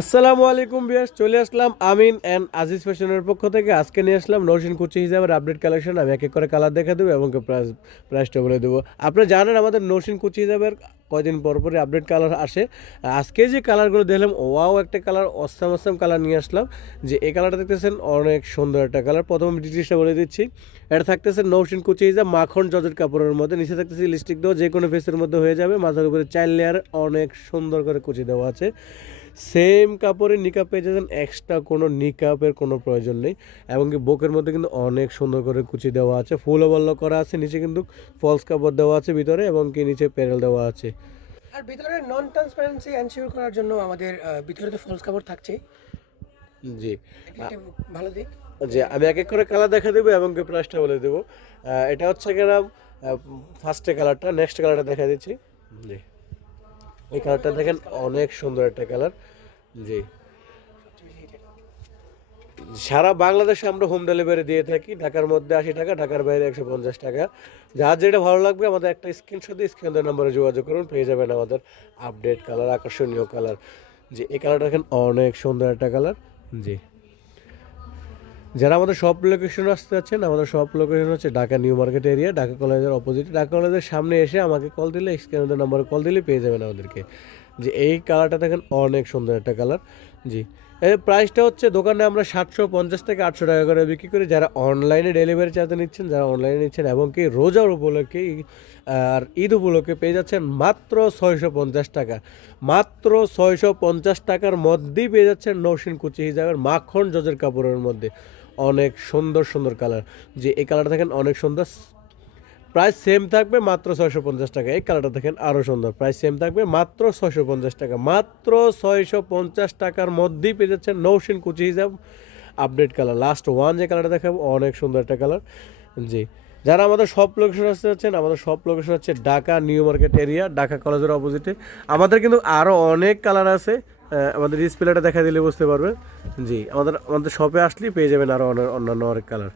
আসসালামু আলাইকুম ভিউয়ার্স, চলে আসলাম আমিন অ্যান্ড আজিজ ফ্যাশনের পক্ষ থেকে। আজকে নিয়ে আসলাম নৌশিন কুচি হিসাবে আপডেট কালেকশন। আমি এক এক করে কালার দেখা দেবো এবং প্রাইসটা বলে দেবো। আপনারা জানেন আমাদের নৌশিন কুচি হিসাবে কয়দিন পর পরই আপডেট কালার আসে। আজকে যে কালারগুলো দেখলাম, ওয়াও একটা কালার, অসাম অসাম কালার নিয়ে আসলাম। যে এই কালারটা দেখতেছেন অনেক সুন্দর একটা কালার। প্রথম ডিটেলসটা বলে দিচ্ছি। এটা থাকতেছে নৌশিন কুচি হিসাব মাখন জর্জেট কাপড়ের মধ্যে, নিচে থাকতেছে লিপস্টিক দেওয়া, যে কোনো ফেসের মধ্যে হয়ে যাবে। মাথার উপরে 4 লেয়ার অনেক সুন্দর করে কুচি দেওয়া আছে। সেম কাপড়ে নিকাপ পেয়ে যাবেন, এক্সট্রা কোনো নিকাপের কোনো প্রয়োজন নেই। এবং কি বুকের মধ্যে কিন্তু অনেক সুন্দর করে কুচি দেওয়া আছে, ফুল ওভারলক করা আছে, নিচে কিন্তু ফলস কাপড় দেওয়া আছে ভিতরে, এবং কি নিচে প্যানেল দেওয়া আছে। আর ভিতরে নন ট্রান্সপারেন্সি এনশিওর করার জন্য আমাদের ভিতরে তো ফলস কাভার থাকছেই। জি। এটা একটা ভালো দিক। যে আমি এক এক করে কালার দেখা দেবো এবং কি প্রাইসটা বলে দেবো। এটা হচ্ছে গেলাম ফার্স্টে কালারটা, নেক্সট কালারটা দেখা দিচ্ছি। জি, এই কালারটা দেখেন অনেক সুন্দর একটা কালার। জি, সারা বাংলাদেশে আমরা হোম ডেলিভারি দিয়ে থাকি। ঢাকার মধ্যে 80 টাকা, ঢাকার বাইরে 150 টাকা। যার যেটা ভালো লাগবে আমাদের একটা স্ক্রিনশট দিয়ে স্ক্রিনের নাম্বারে যোগাযোগ করুন, পেয়ে যাবেন আমাদের আপডেট কালার, আকর্ষণীয় কালার। জি, এই কালারটা দেখেন অনেক সুন্দর একটা কালার। জি, যারা আমাদের সব লোকেশন আসতে যাচ্ছেন, আমাদের সব লোকেশন হচ্ছে Dhaka new market area, Dhaka কলেজের অপোজিট। ঢাকা কলেজের সামনে এসে আমাকে কল দিলে, স্ক্রিনের নাম্বারে কল দিলে পেয়ে যাবেন আমাদেরকে। যে এই কালারটা দেখেন অনেক সুন্দর একটা কালার। জি, এর প্রাইসটা হচ্ছে দোকানে আমরা 750 থেকে 800 টাকা করে বিক্রি করি। যারা অনলাইনে ডেলিভারি চার্জে নিচ্ছেন, যারা অনলাইনে নিচ্ছেন এবং কি রোজার উপলক্ষে আর ঈদ উপলক্ষে পেয়ে যাচ্ছেন মাত্র 650 টাকা। মাত্র 650 টাকার মধ্যেই পেয়ে যাচ্ছেন নৌশিন কুচি হিসাবের মাখন জজের কাপড়ের মধ্যে অনেক সুন্দর সুন্দর কালার। যে এই কালারটা দেখেন অনেক সুন্দর, প্রাইস সেম থাকবে মাত্র 650 টাকা। এই কালারটা দেখেন আরও সুন্দর, প্রাইস সেম থাকবে মাত্র 650 টাকা। মাত্র 650 টাকার মধ্যেই পেয়ে যাচ্ছেন নৌশিন কুচি হিসাব আপডেট কালার। লাস্ট ওয়ান যে কালারটা দেখাবো অনেক সুন্দর একটা কালার। জি, যারা আমাদের সব লোকেশন আসতে যাচ্ছেন, আমাদের সব লোকেশন হচ্ছে Dhaka new market area, Dhaka কলেজের অপোজিটে। আমাদের কিন্তু আরও অনেক কালার আছে, আমাদের ডিসপ্লেটা দেখা দিলে বুঝতে পারবে। জি, আমাদের আমাদের শপে আসলেই পেয়ে যাবেন আরও অন্যান্য অনেক কালার।